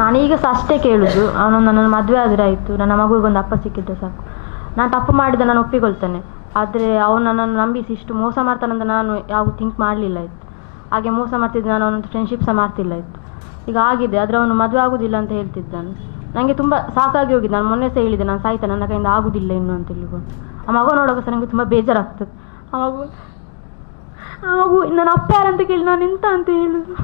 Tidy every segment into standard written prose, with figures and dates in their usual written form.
ನಾನೀಗ ಸಹ ಅಷ್ಟೇ ಕೇಳುದು, ಅವನು ನನ್ನನ್ನು ಮದುವೆ ಆದರೆ ಆಯಿತು, ನನ್ನ ಮಗುವಿಗೊಂದು ಅಪ್ಪ ಸಿಕ್ಕಿದ್ರೆ ಸಾಕು. ನಾನು ತಪ್ಪು ಮಾಡಿದ ನಾನು ಒಪ್ಪಿಕೊಳ್ತೇನೆ, ಆದರೆ ಅವನು ನನ್ನನ್ನು ನಂಬಿಸಿ ಇಷ್ಟು ಮೋಸ ಮಾಡ್ತಾನಂತ ನಾನು ಯಾವುದು ಥಿಂಕ್ ಮಾಡಲಿಲ್ಲ ಇತ್ತು. ಹಾಗೆ ಮೋಸ ಮಾಡ್ತಿದ್ದೆ, ನಾನು ಅವನೊಂದು ಫ್ರೆಂಡ್ಶಿಪ್ ಸಹ ಮಾಡ್ತಿಲ್ಲ ಇತ್ತು. ಈಗ ಆಗಿದೆ, ಆದರೆ ಅವನು ಮದುವೆ ಆಗೋದಿಲ್ಲ ಅಂತ ಹೇಳ್ತಿದ್ದಾನೆ. ನನಗೆ ತುಂಬ ಸಾಕಾಗಿ ಹೋಗಿದೆ. ನಾನು ಮೊನ್ನೆ ಸಹ ಹೇಳಿದೆ, ನಾನು ಸಾಯ್ತಾ, ನನ್ನ ಕೈಯಿಂದ ಆಗೋದಿಲ್ಲ ಇನ್ನು ಅಂತ ಹೇಳಿಕೊಂಡು. ಆ ಮಗು ನೋಡೋಕೆ ಸಹ ನನಗೆ ತುಂಬ ಬೇಜಾರಾಗ್ತದೆ. ಆ ಮಗು ನನ್ನ ಅಪ್ಪ ಯಾರಂತ ಕೇಳಿ ನಾನು ಎಂತ ಅಂತ ಹೇಳುದು?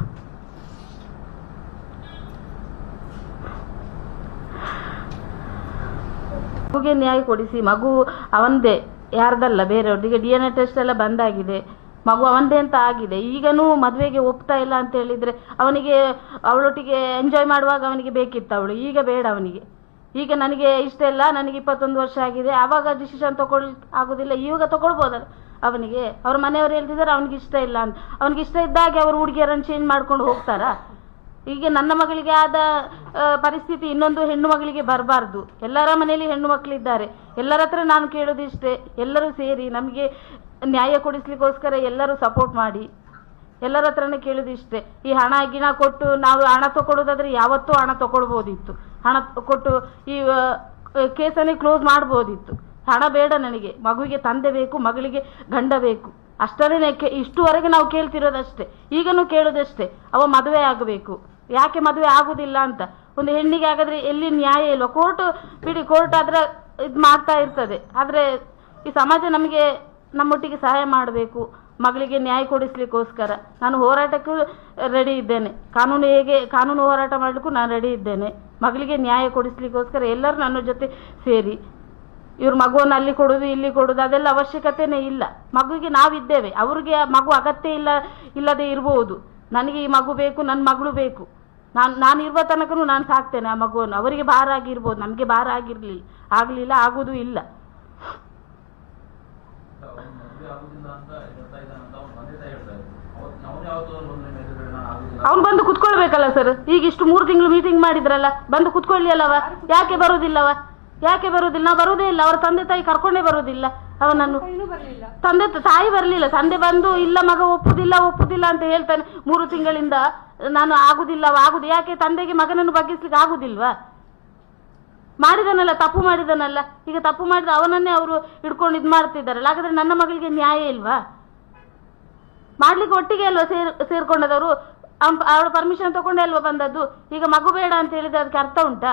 ಮಗುಗೆ ನ್ಯಾಯ ಕೊಡಿಸಿ. ಮಗು ಅವಂದೇ, ಯಾರ್ದಲ್ಲ, ಬೇರೆಯವ್ರದ್ದು. ಈಗ DNA ಟೆಸ್ಟ್ ಎಲ್ಲ ಬಂದಾಗಿದೆ, ಮಗು ಅವಂದೇ ಅಂತ ಆಗಿದೆ. ಈಗನೂ ಮದುವೆಗೆ ಒಪ್ತಾ ಇಲ್ಲ ಅಂತ ಹೇಳಿದರೆ ಅವನಿಗೆ ಅವಳೊಟ್ಟಿಗೆ ಎಂಜಾಯ್ ಮಾಡುವಾಗ ಅವನಿಗೆ ಬೇಕಿತ್ತು ಅವಳು, ಈಗ ಬೇಡ ಅವನಿಗೆ. ಈಗ ನನಗೆ ಇಷ್ಟ ಇಲ್ಲ, ನನಗೆ 21 ವರ್ಷ ಆಗಿದೆ, ಆವಾಗ ಡಿಸಿಷನ್ ಆಗೋದಿಲ್ಲ, ಈಗ ತಗೊಳ್ಬೋದಲ್ಲ ಅವನಿಗೆ. ಅವ್ರ ಮನೆಯವರು ಹೇಳ್ತಿದ್ದಾರೆ ಅವನಿಗೆ ಇಷ್ಟ ಇಲ್ಲ ಅಂತ. ಅವನಿಗೆ ಇಷ್ಟ ಇದ್ದಾಗೆ ಅವರು ಹುಡುಗಿಯರನ್ನು ಚೇಂಜ್ ಮಾಡ್ಕೊಂಡು ಹೋಗ್ತಾರಾ? ಈಗ ನನ್ನ ಮಗಳಿಗೆ ಆದ ಪರಿಸ್ಥಿತಿ ಇನ್ನೊಂದು ಹೆಣ್ಣು ಮಗಳಿಗೆ ಬರಬಾರ್ದು. ಎಲ್ಲರ ಮನೆಯಲ್ಲಿ ಹೆಣ್ಣು ಮಕ್ಕಳಿದ್ದಾರೆ. ಎಲ್ಲರ ಹತ್ರ ನಾನು ಕೇಳೋದಿಷ್ಟೇ, ಎಲ್ಲರೂ ಸೇರಿ ನಮಗೆ ನ್ಯಾಯ ಕೊಡಿಸ್ಲಿಕ್ಕೋಸ್ಕರ ಎಲ್ಲರೂ ಸಪೋರ್ಟ್ ಮಾಡಿ. ಎಲ್ಲರ ಹತ್ರನೇ ಕೇಳೋದಿಷ್ಟೇ. ಈ ಹಣ ಗಿಣ ಕೊಟ್ಟು ನಾವು ಹಣ ತಗೊಳ್ಳೋದಾದ್ರೆ ಯಾವತ್ತೂ ಹಣ ತಗೊಳ್ಬೋದಿತ್ತು. ಹಣ ಕೊಟ್ಟು ಈ ಕೇಸನ್ನೇ ಕ್ಲೋಸ್ ಮಾಡ್ಬೋದಿತ್ತು. ಹಣ ಬೇಡ ನನಗೆ, ಮಗುವಿಗೆ ತಂದೆ ಬೇಕು, ಮಗಳಿಗೆ ಗಂಡ ಬೇಕು, ಅಷ್ಟನ್ನೇ ಇಷ್ಟುವರೆಗೆ ನಾವು ಕೇಳ್ತಿರೋದಷ್ಟೇ. ಈಗನೂ ಕೇಳೋದಷ್ಟೇ, ಅವ ಮದುವೆ ಆಗಬೇಕು. ಯಾಕೆ ಮದುವೆ ಆಗುದಿಲ್ಲ ಅಂತ ಒಂದು ಹೆಣ್ಣಿಗೆ ಹಾಗಾದ್ರೆ ಎಲ್ಲಿ ನ್ಯಾಯ ಇಲ್ವ? ಕೋರ್ಟ್ ಬಿಡಿ, ಕೋರ್ಟ್ ಆದ್ರೆ ಇದು ಮಾಡ್ತಾ ಇರ್ತದೆ. ಆದರೆ ಈ ಸಮಾಜ ನಮಗೆ ನಮ್ಮೊಟ್ಟಿಗೆ ಸಹಾಯ ಮಾಡಬೇಕು, ಮಗಳಿಗೆ ನ್ಯಾಯ ಕೊಡಿಸ್ಲಿಕ್ಕೋಸ್ಕರ. ನಾನು ಹೋರಾಟಕ್ಕೂ ರೆಡಿ ಇದ್ದೇನೆ, ಕಾನೂನು ಹೋರಾಟ ಮಾಡಲಿಕ್ಕೂ ನಾನು ರೆಡಿ ಇದ್ದೇನೆ. ಮಗಳಿಗೆ ನ್ಯಾಯ ಕೊಡಿಸ್ಲಿಕ್ಕೋಸ್ಕರ ಎಲ್ಲರೂ ನನ್ನ ಜೊತೆ ಸೇರಿ. ಇವ್ರು ಮಗುವನ್ನು ಅಲ್ಲಿ ಕೊಡೋದು ಇಲ್ಲಿ ಕೊಡೋದು ಅದೆಲ್ಲ ಅವಶ್ಯಕತೆನೇ ಇಲ್ಲ. ಮಗುವಿಗೆ ನಾವಿದ್ದೇವೆ, ಅವ್ರಿಗೆ ಮಗು ಅಗತ್ಯ ಇಲ್ಲದೆ ಇರ್ಬೋದು. ನನಗೆ ಈ ಮಗು ಬೇಕು, ನನ್ನ ಮಗಳು ಬೇಕು, ನಾನು ಇರುವ ತನಕನೂ ನಾನು ಸಾಕ್ತೇನೆ ಆ ಮಗುವನ್ನು. ಅವರಿಗೆ ಭಾರ ಆಗಿರ್ಬೋದು, ನಮಗೆ ಭಾರ ಆಗಲಿಲ್ಲ, ಆಗೋದು ಇಲ್ಲ. ಅವ್ನು ಬಂದು ಕುತ್ಕೊಳ್ಬೇಕಲ್ಲ ಸರ್. ಈಗ ಇಷ್ಟು 3 ತಿಂಗಳು ಮೀಟಿಂಗ್ ಮಾಡಿದ್ರಲ್ಲ, ಬಂದು ಕುತ್ಕೊಳ್ಳಿ ಅಲ್ಲವ. ಯಾಕೆ ಬರುವುದಿಲ್ಲ? ನಾವು ಬರುವುದೇ ಇಲ್ಲ. ಅವರ ತಂದೆ ತಾಯಿ ಕರ್ಕೊಂಡೇ ಬರುವುದಿಲ್ಲ ಅವನನ್ನು. ತಂದೆ ತಾಯಿ ಬರಲಿಲ್ಲ, ತಂದೆ ಬಂದು ಇಲ್ಲ ಮಗ ಒಪ್ಪುದಿಲ್ಲ ಅಂತ ಹೇಳ್ತಾನೆ 3 ತಿಂಗಳಿಂದ. ನಾನು ಆಗುದು. ಯಾಕೆ? ತಂದೆಗೆ ಮಗನನ್ನು ಬಗ್ಗಿಸ್ಲಿಕ್ಕೆ ಆಗುದಿಲ್ವಾ? ಮಾಡಿದನಲ್ಲ, ತಪ್ಪು ಮಾಡಿದನಲ್ಲ. ಈಗ ತಪ್ಪು ಮಾಡಿದ ಅವನನ್ನೇ ಅವರು ಹಿಡ್ಕೊಂಡು ಇದು ಮಾಡ್ತಿದ್ದಾರಲ್ಲ. ಹಾಗಾದ್ರೆ ನನ್ನ ಮಗಳಿಗೆ ನ್ಯಾಯ ಇಲ್ವಾ? ಮಾಡ್ಲಿಕ್ಕೆ ಒಟ್ಟಿಗೆ ಅಲ್ವಾ ಸೇರ್ಕೊಂಡದವರು? ಅವಳ ಪರ್ಮಿಷನ್ ತಗೊಂಡೇ ಅಲ್ವಾ ಬಂದದ್ದು? ಈಗ ಮಗು ಬೇಡ ಅಂತ ಹೇಳಿದ್ರೆ ಅದಕ್ಕೆ ಅರ್ಥ ಉಂಟಾ?